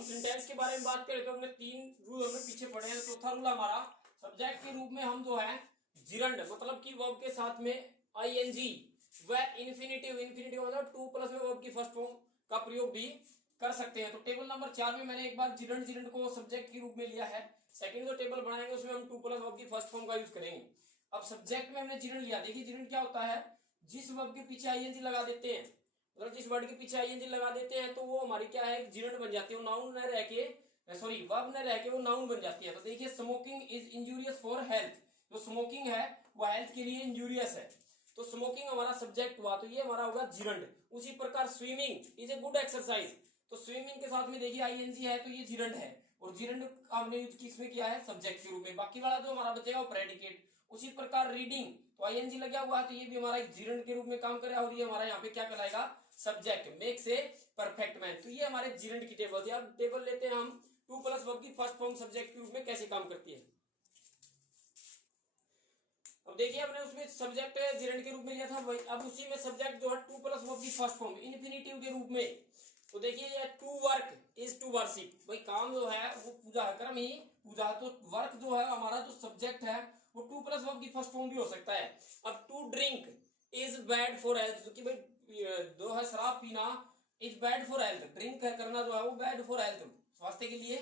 हम सिंटेंस के बारे में बात करें तो हमने 3 रूल हमने पीछे पढ़े हैं। चौथा रूल हमारा सब्जेक्ट के रूप में हम जो है जिरंड मतलब कि वर्ब के साथ में आईएनजी व इन्फिनेटिव मतलब 2+ में वर्ब की फर्स्ट फॉर्म का प्रयोग भी कर सकते हैं। तो टेबल नंबर 4 में मैंने एक बार जिरंड को सब्जेक्ट के रूप में लिया है। सेकंड जो टेबल बनाएंगे उसमें हम 2+ वर्ब की फर्स्ट फॉर्म का यूज करेंगे। अब सब्जेक्ट में हमने जिरंड लिया। देखिए जिरंड क्या होता है, जिस वर्ब के पीछे आईएनजी लगा देते हैं, मतलब जिस वर्ड के पीछे आईएनजी लगा देते हैं तो वो हमारी क्या है, जिरंड बन जाती है। वो नाउन न रह के वर्ब न रह के वो नाउन बन जाती है। तो देखिए smoking is injurious for health, जो स्मोकिंग है वो हेल्थ के लिए इंजूरियस है, तो स्मोकिंग हमारा सब्जेक्ट हुआ, तो ये हमारा होगा जिरंड। उसी प्रकार swimming is a good exercise, तो स्विमिंग के साथ में देखिए आईएनजी है तो ये जिरंड है, और जिरंड हमने यूज किसमें किया है, सब्जेक्ट के रूप में। बाकी वाला जो हमारा बचेगा वो प्रेडिकेट। उसी प्रकार रीडिंग तो आईएनजी लगा हुआ है तो ये भी हमारा जिरंड के रूप में काम करेगा, और ये हमारा यहाँ पे क्या कहलाएगा, subject. Makes a perfect man. तो ये हमारे जिरंड की टेबल थी। अब टेबल लेते हैं हम 2+ वर्ब की फर्स्ट फॉर्म सब्जेक्ट के रूप में कैसे काम करती है। अब देखिए हमने उसमें सब्जेक्ट जिरंड के रूप में लिया था, वही अब उसी में सब्जेक्ट जो है 2+ वर्ब की फर्स्ट फॉर्म इन्फिनेटिव के रूप में। तो देखिए ये to work is to worship, भाई काम जो है वो पूजा है, कर्म ही पूजा। तो वर्क जो है हमारा जो सब्जेक्ट है वो 2+ वर्ब की फर्स्ट फॉर्म भी हो सकता है। अब to drink is bad for health, क्योंकि भाई जो है शराब पीना is bad for health, drink करना जो है वो बैड फॉर हेल्थ, स्वास्थ्य के लिए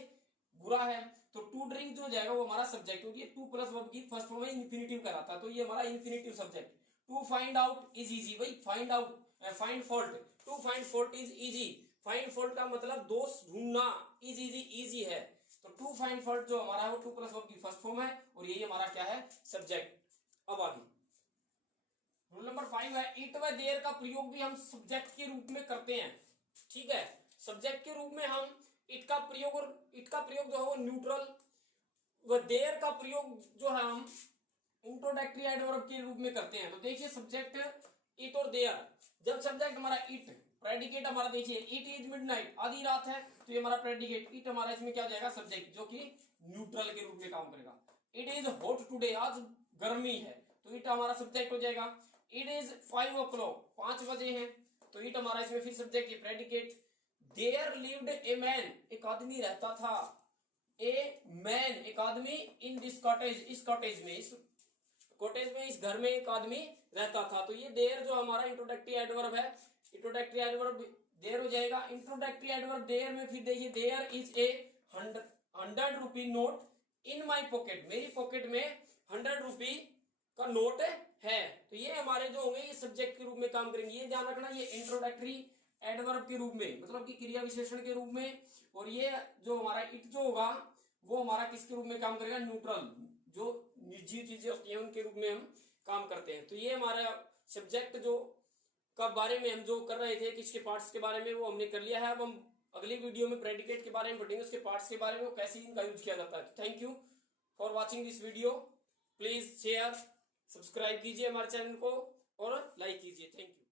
बुरा है। तो टू ड्रिंक जो जाएगा वो हमारा सब्जेक्ट, क्योंकि 2+ वर्ब की फर्स्ट फॉर्म में इन्फिनेटिव कहलाता है, तो ये हमारा infinitive subject. To find out is easy, भाई find out find fault, to find fault is easy, find fault का मतलब दोष ढूंढना, इज इजी इजी है। तो टू फाइंड फॉल्ट जो हमारा है वो 2+ वर्ब की फर्स्ट फॉर्म है, और यही हमारा क्या है, सब्जेक्ट। अब आगे रूल नंबर 5 है इट व देयर का प्रयोग भी हम सब्जेक्ट के रूप में करते हैं। ठीक है, सब्जेक्ट के रूप में हम इट का प्रयोग, और इट का प्रयोग जो है वो न्यूट्रल, व देयर का प्रयोग जो है हम इंट्रोडक्टरी एडवर्ब के रूप में करते हैं। तो देखिए सब्जेक्ट इट और देयर, जब सब्जेक्ट हमारा इट, प्रेडिकेट हमारा देखिए इट इज मिडनाइट, आधी रात है, तो ये हमारा प्रेडिकेट, इट हमारा इसमें क्या हो जाएगा, सब्जेक्ट, जो कि न्यूट्रल के रूप में काम करेगा। इट इज हॉट टुडे, आज गर्मी है, तो इट हमारा सब्जेक्ट हो जाएगा। इट इज 5 o'clock, 5 बजे हैं, तो इट हमारा इसमें फिर सब्जेक्ट है, predicate. There lived a man, एक आदमी रहता था, ए मैन एक आदमी, इन दिस कॉटेज, इस कॉटेज में, इस कॉटेज में, इस घर में एक आदमी रहता था। तो ये देयर जो हमारा इंट्रोडक्टरी एडवर्ब है, इंट्रोडक्टरी एडवर्ब देयर हो जाएगा। इंट्रोडक्टरी एडवर्ब देयर में फिर देखिए there is a 100 rupee note in my pocket, मेरी पॉकेट में 100 रुपी का नोट है। तो ये हमारे जो होंगे ये सब्जेक्ट के रूप में काम करेंगे। ये ध्यान रखना, ये इंट्रोडक्टरी एडवर्ब के रूप में, मतलब कि क्रिया विशेषण के रूप में, और ये जो हमारा इट जो होगा वो हमारा किसके रूप में काम करेगा, न्यूट्रल, जो निजी चीजें होती हैं उनके रूप में हम काम करते हैं। तो ये हमारा सब्जेक्ट जो का बारे में हम जो कर रहे थे, किसके पार्ट्स के बारे में, वो हमने कर लिया है। अब हम अगली वीडियो में प्रेडिकेट के बारे में पढ़ेंगे, उसके पार्ट्स के बारे में, कैसे इनका यूज किया जाता है। Thank you for watching this video. Please share, subscribe कीजिए हमारे चैनल को और लाइक कीजिए। Thank you.